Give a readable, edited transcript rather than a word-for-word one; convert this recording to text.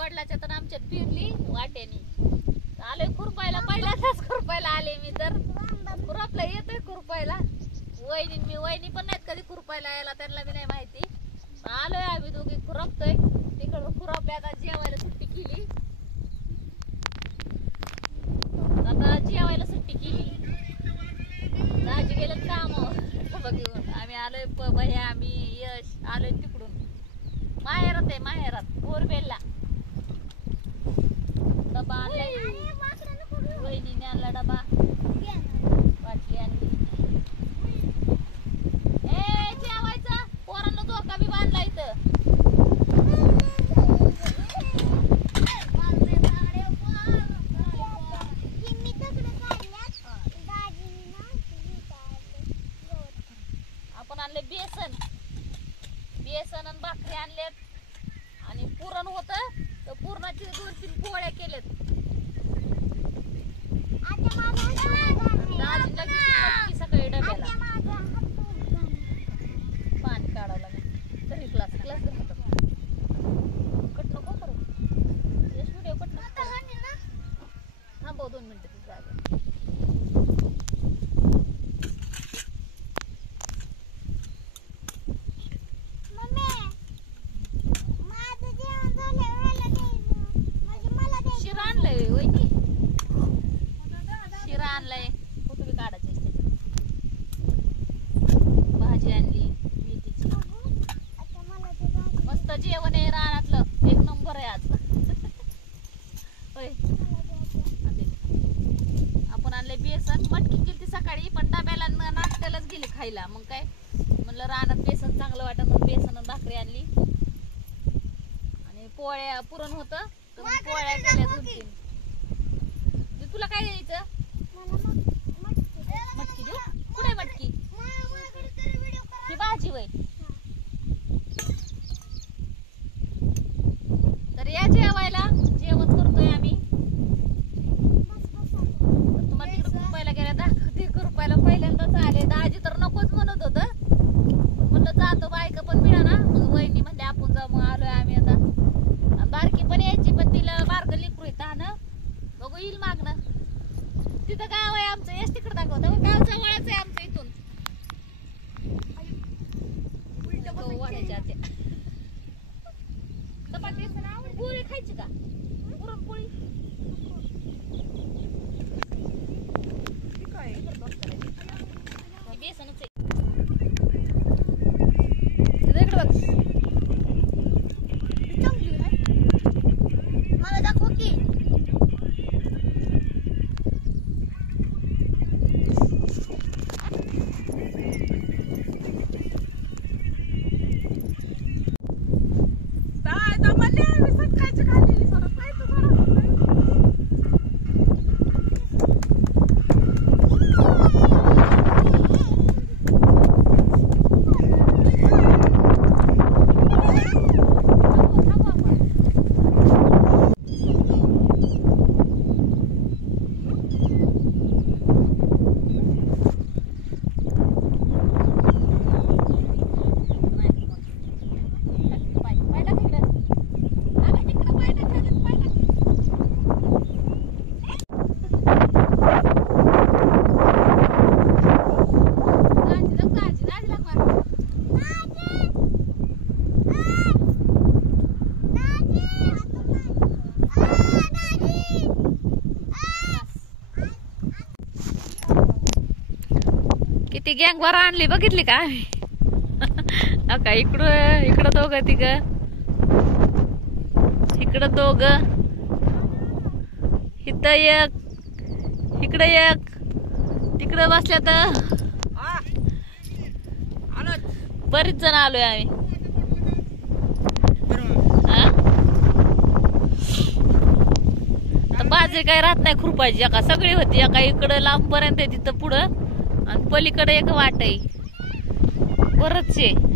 वडिलाच्या तर आमच्यात पिरली वाट्यानी आले खुरपायला. पहिल्यांदाच खुरपायला आले मी तर. खुरपला येतोय खुरपायला. वहिनी पण नाहीत कधी खुरपायला यायला, त्यांना बी नाही माहिती. आलोय आम्ही दोघी खुरपतोय. तिकडं खुरपल्या. आता जेवायला सुट्टी केली. आता जेवायला सुट्टी केली. दाजी गेलं कामावर घेऊन. आम्ही आलोय भैया, आम्ही यश आलोय तिकडून. माहेरात आहे, माहेरात बोरबेलला. डबा आणलाय वहिनीने, आणला डबा. वाटली आणली. ए जेवायचं पोरांना धोका बी बांधला इथं. आपण आणले बेसन आणि भाकरी आणल्यात. आणि पुरण होत तर पुरणाची 2-3 पोळ्या केल्यात. सकाळी डब्याला पाणी काढावं लागेल. तरी ग्लास कट नको करू. व्हिडिओ कट नको. थांबव 2 मिनिटं. शिरा आणलंय वहिनी. शिरा आणलाय. फोटो बी काढायचे. भाजी आणली मेथीची. मस्त जेवण आहे रानातलं. 1 नंबर आहे आज. आपण आणले बेसन. मटकी केली सकाळी पण डब्याला नाश्त्यालाच गेली खायला. मग काय म्हणलं रानात बेसन चांगलं वाटत म्हणून बेसन आणि भाकरी आणली. आणि पोळ्या पुरण होतं तर मग पोळ्या केल्या 2-3. तुला काय द्यायचं? मटकी देऊ? कुठे मटकी? ही भाजी वय. तर या जेवायला. जेवण करतोय आम्ही. तुम्हाला तिकडे खुरपायला गेल्या दाखवते. खुरपायला पहिल्यांदाच आले. दाजी तर नकोच म्हणत होत. म्हणलं जातो बायका पण मिळाना. मग वहिनी म्हणले आपण जाऊ. मग आलोय आम्ही आता. बारकी पण यायची पण तिला बारकं लेकरू येतं ना. बघू येईल मागणं. तिथं गाव आहे आमचं. यश तिकडे दाखवत. गाव जवळच आहे आमचं इथून. वाड्याच्या आते चपाती पोळी खायची का? पुरणपोळी बेसनच आहे. मला दाखव की. किती गँग वर आणली बघितली का? का इकडं दोघं तिघं. इकडं दोघं. इथं एक. इकडं एक. तिकडं बसल्या तर बरीच जण आलोय आम्ही. बाजरी काही राहत नाही खुरपायची. एका सगळी होती. एका इकडं लांब पर्यंत तिथं पुढं आणि पलीकडे एक वाट आहे. बरंच आहे.